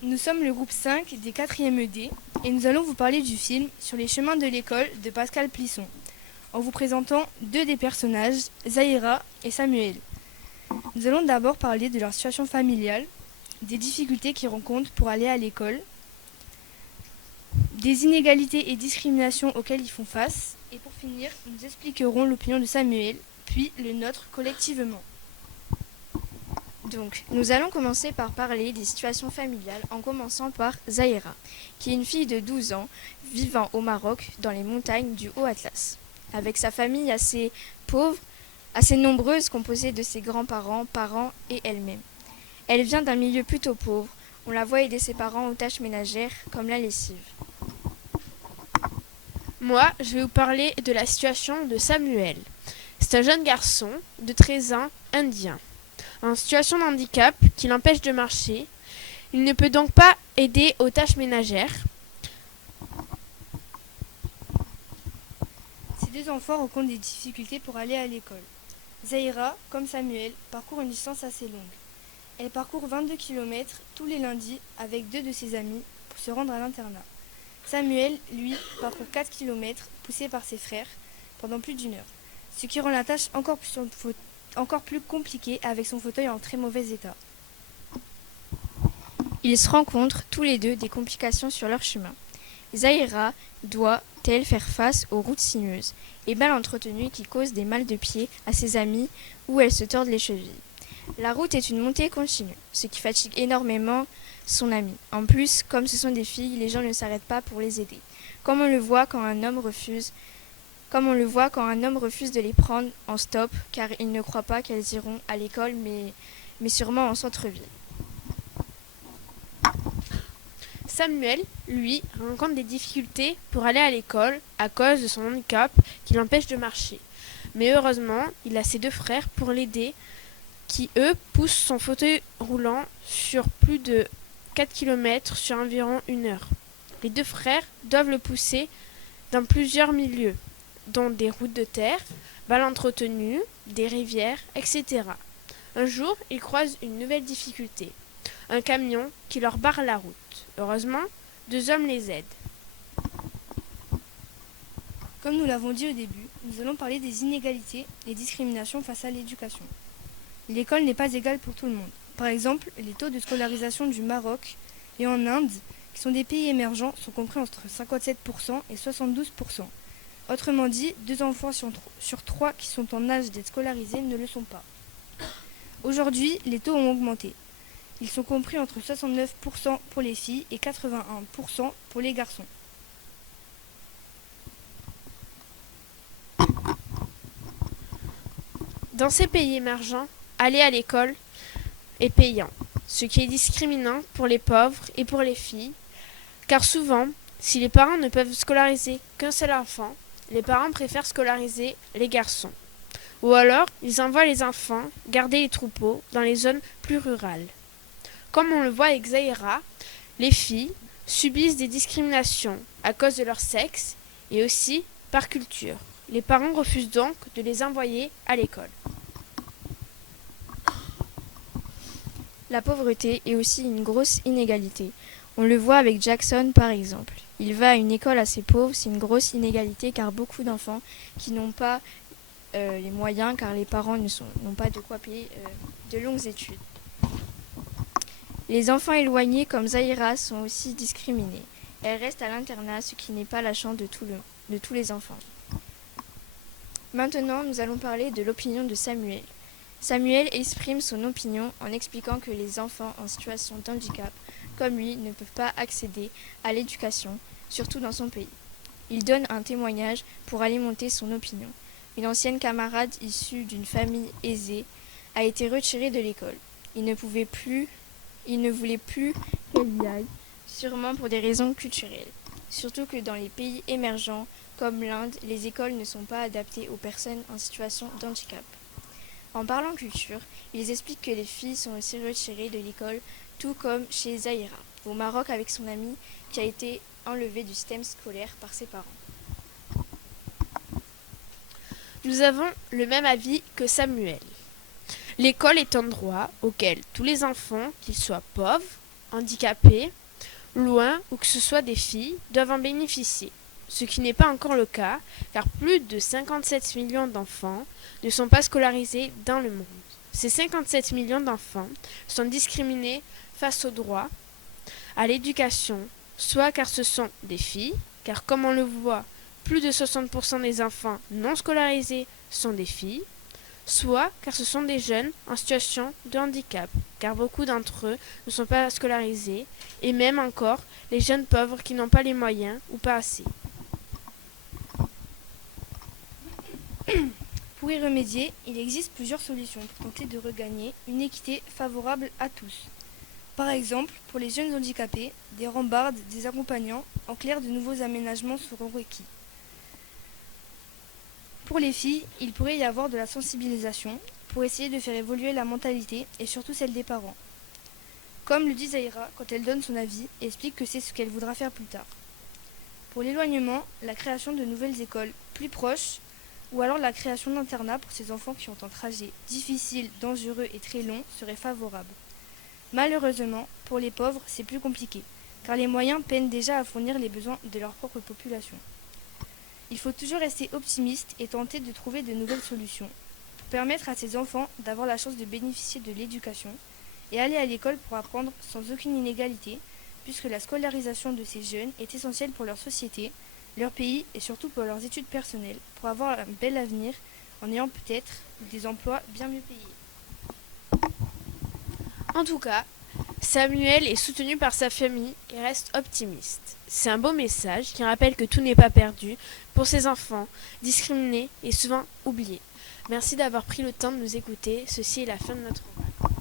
Nous sommes le groupe 5 des 4e ED et nous allons vous parler du film Sur les chemins de l'école de Pascal Plisson, en vous présentant deux des personnages, Zahira et Samuel. Nous allons d'abord parler de leur situation familiale, des difficultés qu'ils rencontrent pour aller à l'école, des inégalités et discriminations auxquelles ils font face, et pour finir, nous expliquerons l'opinion de Samuel, puis le nôtre collectivement. Donc, nous allons commencer par parler des situations familiales en commençant par Zahira, qui est une fille de 12 ans vivant au Maroc dans les montagnes du Haut-Atlas. Avec sa famille assez pauvre, assez nombreuse, composée de ses grands-parents, parents et elle-même. Elle vient d'un milieu plutôt pauvre, on la voit aider ses parents aux tâches ménagères comme la lessive. Moi, je vais vous parler de la situation de Samuel. C'est un jeune garçon de 13 ans, indien, en situation de handicap qui l'empêche de marcher. Il ne peut donc pas aider aux tâches ménagères. Ces deux enfants rencontrent des difficultés pour aller à l'école. Zahira, comme Samuel, parcourt une distance assez longue. Elle parcourt 22 km tous les lundis avec deux de ses amis pour se rendre à l'internat. Samuel, lui, parcourt 4 km poussé par ses frères pendant plus d'1 heure, ce qui rend la tâche encore plus compliquée avec son fauteuil en très mauvais état. Ils se rencontrent tous les deux des complications sur leur chemin. Zahira doit, elle, faire face aux routes sinueuses et mal entretenues qui causent des mal de pied à ses amis où elles se tordent les chevilles. La route est une montée continue, ce qui fatigue énormément son amie. En plus, comme ce sont des filles, les gens ne s'arrêtent pas pour les aider. Comme on le voit quand un homme refuse de les prendre en stop, car il ne croit pas qu'elles iront à l'école, mais sûrement en centre-ville. Samuel, lui, rencontre des difficultés pour aller à l'école à cause de son handicap qui l'empêche de marcher. Mais heureusement, il a ses deux frères pour l'aider, qui eux poussent son fauteuil roulant sur plus de 4 km sur environ 1 heure. Les deux frères doivent le pousser dans plusieurs milieux, dont des routes de terre, mal entretenues, des rivières, etc. Un jour, ils croisent une nouvelle difficulté, un camion qui leur barre la route. Heureusement, deux hommes les aident. Comme nous l'avons dit au début, nous allons parler des inégalités et discriminations face à l'éducation. L'école n'est pas égale pour tout le monde. Par exemple, les taux de scolarisation du Maroc et en Inde, qui sont des pays émergents, sont compris entre 57% et 72%. Autrement dit, 2 enfants sur 3 qui sont en âge d'être scolarisés ne le sont pas. Aujourd'hui, les taux ont augmenté. Ils sont compris entre 69% pour les filles et 81% pour les garçons. Dans ces pays émergents, aller à l'école est payant, ce qui est discriminant pour les pauvres et pour les filles, car souvent, si les parents ne peuvent scolariser qu'un seul enfant, les parents préfèrent scolariser les garçons. Ou alors, ils envoient les enfants garder les troupeaux dans les zones plus rurales. Comme on le voit avec Zahira, les filles subissent des discriminations à cause de leur sexe et aussi par culture. Les parents refusent donc de les envoyer à l'école. La pauvreté est aussi une grosse inégalité. On le voit avec Jackson par exemple. Il va à une école assez pauvre, c'est une grosse inégalité car beaucoup d'enfants qui n'ont pas les moyens car les parents n'ont pas de quoi payer de longues études. Les enfants éloignés comme Zahira sont aussi discriminés. Elle reste à l'internat, ce qui n'est pas la chance de tous les enfants. Maintenant, nous allons parler de l'opinion de Samuel. Samuel exprime son opinion en expliquant que les enfants en situation de handicap, comme lui, ne peuvent pas accéder à l'éducation, surtout dans son pays. Il donne un témoignage pour alimenter son opinion. Une ancienne camarade issue d'une famille aisée a été retirée de l'école. Il ne voulait plus qu'elle y aille, sûrement pour des raisons culturelles. Surtout que dans les pays émergents, comme l'Inde, les écoles ne sont pas adaptées aux personnes en situation de handicap. En parlant culture, ils expliquent que les filles sont aussi retirées de l'école, tout comme chez Zahira, au Maroc avec son amie qui a été enlevée du système scolaire par ses parents. Nous avons le même avis que Samuel. L'école est un droit auquel tous les enfants, qu'ils soient pauvres handicapés, loin ou que ce soit des filles, doivent en bénéficier. Ce qui n'est pas encore le cas, car plus de 57 millions d'enfants ne sont pas scolarisés dans le monde. Ces 57 millions d'enfants sont discriminés face au droit à l'éducation, soit car ce sont des filles, car comme on le voit, plus de 60% des enfants non scolarisés sont des filles, soit car ce sont des jeunes en situation de handicap, car beaucoup d'entre eux ne sont pas scolarisés, et même encore les jeunes pauvres qui n'ont pas les moyens ou pas assez. Pour y remédier, il existe plusieurs solutions pour tenter de regagner une équité favorable à tous. Par exemple, pour les jeunes handicapés, des rambardes, des accompagnants, en clair de nouveaux aménagements seront requis. Pour les filles, il pourrait y avoir de la sensibilisation pour essayer de faire évoluer la mentalité et surtout celle des parents. Comme le dit Zahira quand elle donne son avis et explique que c'est ce qu'elle voudra faire plus tard. Pour l'éloignement, la création de nouvelles écoles plus proches ou alors la création d'internats pour ces enfants qui ont un trajet difficile, dangereux et très long serait favorable. Malheureusement, pour les pauvres, c'est plus compliqué, car les moyens peinent déjà à fournir les besoins de leur propre population. Il faut toujours rester optimiste et tenter de trouver de nouvelles solutions pour permettre à ces enfants d'avoir la chance de bénéficier de l'éducation et aller à l'école pour apprendre sans aucune inégalité, puisque la scolarisation de ces jeunes est essentielle pour leur société, leur pays et surtout pour leurs études personnelles, pour avoir un bel avenir en ayant peut-être des emplois bien mieux payés. En tout cas, Samuel est soutenu par sa famille et reste optimiste. C'est un beau message qui rappelle que tout n'est pas perdu pour ces enfants discriminés et souvent oubliés. Merci d'avoir pris le temps de nous écouter. Ceci est la fin de notre oral.